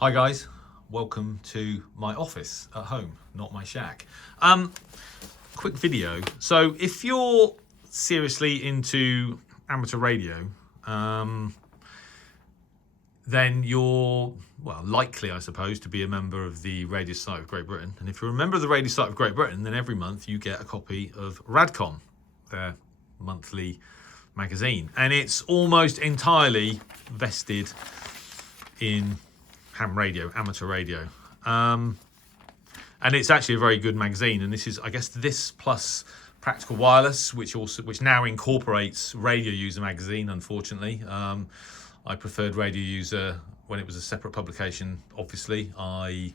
Hi guys, welcome to my office at home, not my shack. Quick video. So if you're seriously into amateur radio, then you're, well, likely, I suppose, to be a member of the Radio Society of Great Britain. And if you're a member of the Radio Society of Great Britain, then every month you get a copy of RadCom, their monthly magazine. And it's almost entirely vested in ham radio, amateur radio. And it's actually a very good magazine. And this is, I guess, this plus Practical Wireless, which now incorporates Radio User magazine, unfortunately. I preferred Radio User when it was a separate publication, obviously. I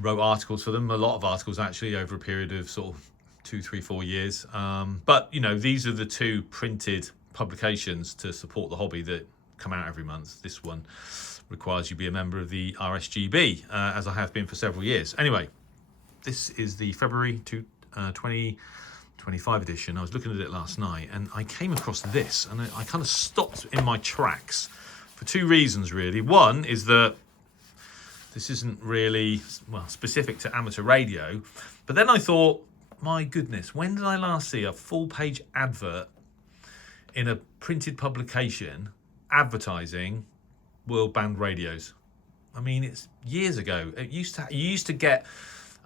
wrote articles for them, a lot of articles actually, over a period of sort of 2, 3, 4 years. But, you know, these are the two printed publications to support the hobby that come out every month. This one requires you be a member of the RSGB, as I have been for several years. Anyway, this is the February 2025 edition. I was looking at it last night and I came across this and I kind of stopped in my tracks for two reasons, really. One is that this isn't really, well, specific to amateur radio, but then I thought, my goodness, when did I last see a full-page advert in a printed publication advertising world band radios? I mean, it's years ago. You used to get,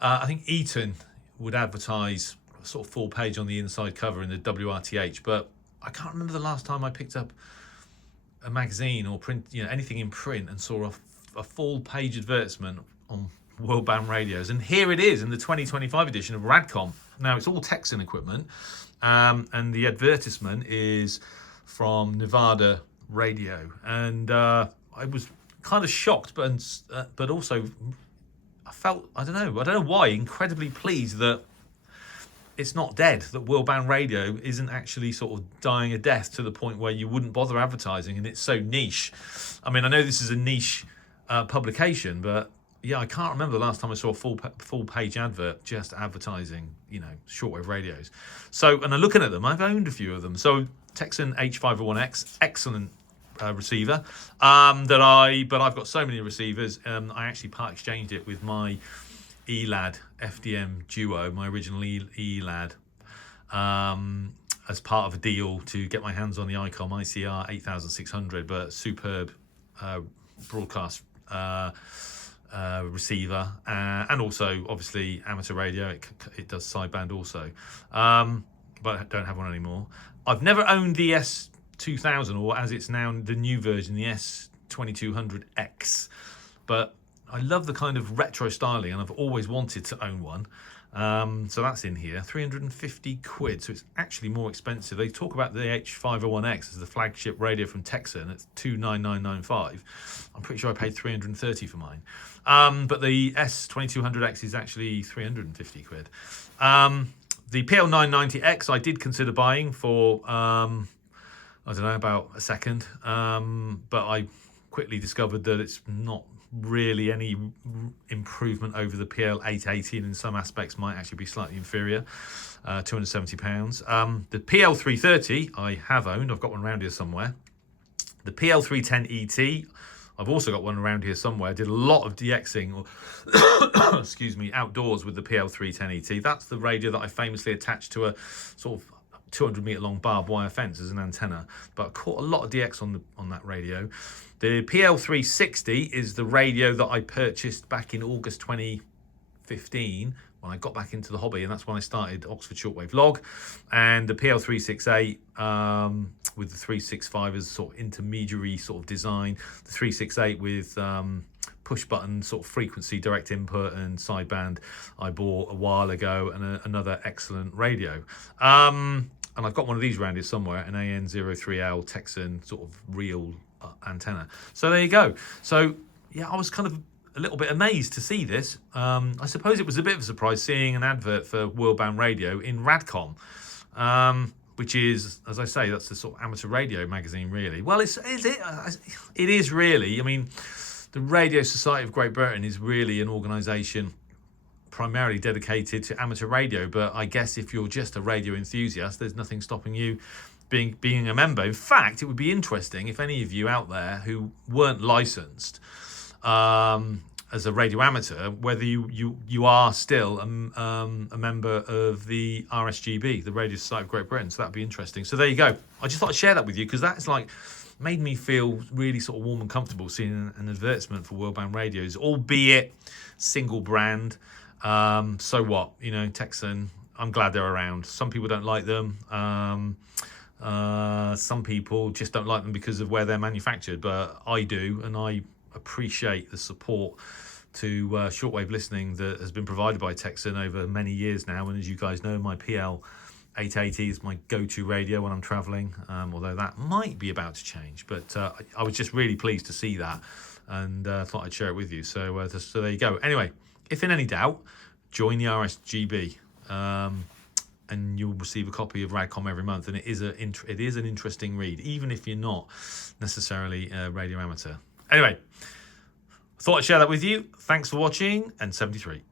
I think Eton would advertise a sort of full page on the inside cover in the WRTH, but I can't remember the last time I picked up a magazine or print, you know, anything in print and saw a full page advertisement on world band radios. And here it is in the 2025 edition of RadCom. Now, it's all Tecsun equipment, and the advertisement is from Nevada Radio, and I was kind of shocked, but also I felt, I don't know why, incredibly pleased that it's not dead, that world band radio isn't actually sort of dying a death to the point where you wouldn't bother advertising, and it's so niche. I mean, I know this is a niche publication, but yeah, I can't remember the last time I saw a full page advert just advertising, you know, shortwave radios. So, and I'm looking at them, I've owned a few of them. So Tecsun H501X, excellent receiver. But I've got so many receivers. I actually part exchanged it with my ELAD FDM Duo, my original ELAD, as part of a deal to get my hands on the ICOM ICR 8600, but superb broadcast receiver, and also obviously amateur radio. It does sideband also, but I don't have one anymore. I've never owned the S2000, or as it's now the new version, the S2200X, but I love the kind of retro styling and I've always wanted to own one. So that's in here, 350 quid. So it's actually more expensive. They talk about the H501X as the flagship radio from Tecsun. It's 29995. I'm pretty sure I paid 330 for mine. But the S2200X is actually 350 quid. The PL990X I did consider buying for, I don't know, about a second. But I quickly discovered that it's not really any improvement over the PL880, and in some aspects might actually be slightly inferior, £270. The PL330 I have owned. I've got one around here somewhere. The PL310ET, I've also got one around here somewhere. I did a lot of DXing, or excuse me, outdoors with the PL310ET. That's the radio that I famously attached to a sort of 200 metre long barbed wire fence as an antenna, but I caught a lot of DX on that radio. The PL360 is the radio that I purchased back in August 2015 when I got back into the hobby, and that's when I started Oxford Shortwave Log. And the PL368 with the 365 as sort of intermediary sort of design, the 368 with push button sort of frequency direct input and sideband I bought a while ago, and another excellent radio. And I've got one of these around here somewhere, an AN03L Tecsun sort of real antenna. So there you go. So yeah, I was kind of a little bit amazed to see this. I suppose it was a bit of a surprise seeing an advert for World Band Radio in RadCom, which is, as I say, that's the sort of amateur radio magazine, really. Well, it is really. I mean, the Radio Society of Great Britain is really an organisation primarily dedicated to amateur radio, but I guess if you're just a radio enthusiast, there's nothing stopping you being a member. In fact, it would be interesting if any of you out there who weren't licensed as a radio amateur, whether you are still a member of the RSGB, the Radio Society of Great Britain. So that'd be interesting. So there you go. I just thought I'd share that with you because that's like made me feel really sort of warm and comfortable seeing an advertisement for World Band Radios, albeit single brand. So what? You know, Tecsun, I'm glad they're around. Some people don't like them. Some people just don't like them because of where they're manufactured, but I do, and I appreciate the support to shortwave listening that has been provided by Tecsun over many years now. And as you guys know, my PL 880 is my go-to radio when I'm traveling, although that might be about to change. But I was just really pleased to see that, and thought I'd share it with you. So there you go. Anyway, if in any doubt, join the RSGB, and you'll receive a copy of RadCom every month. And it is an interesting read, even if you're not necessarily a radio amateur. Anyway, I thought I'd share that with you. Thanks for watching, and 73.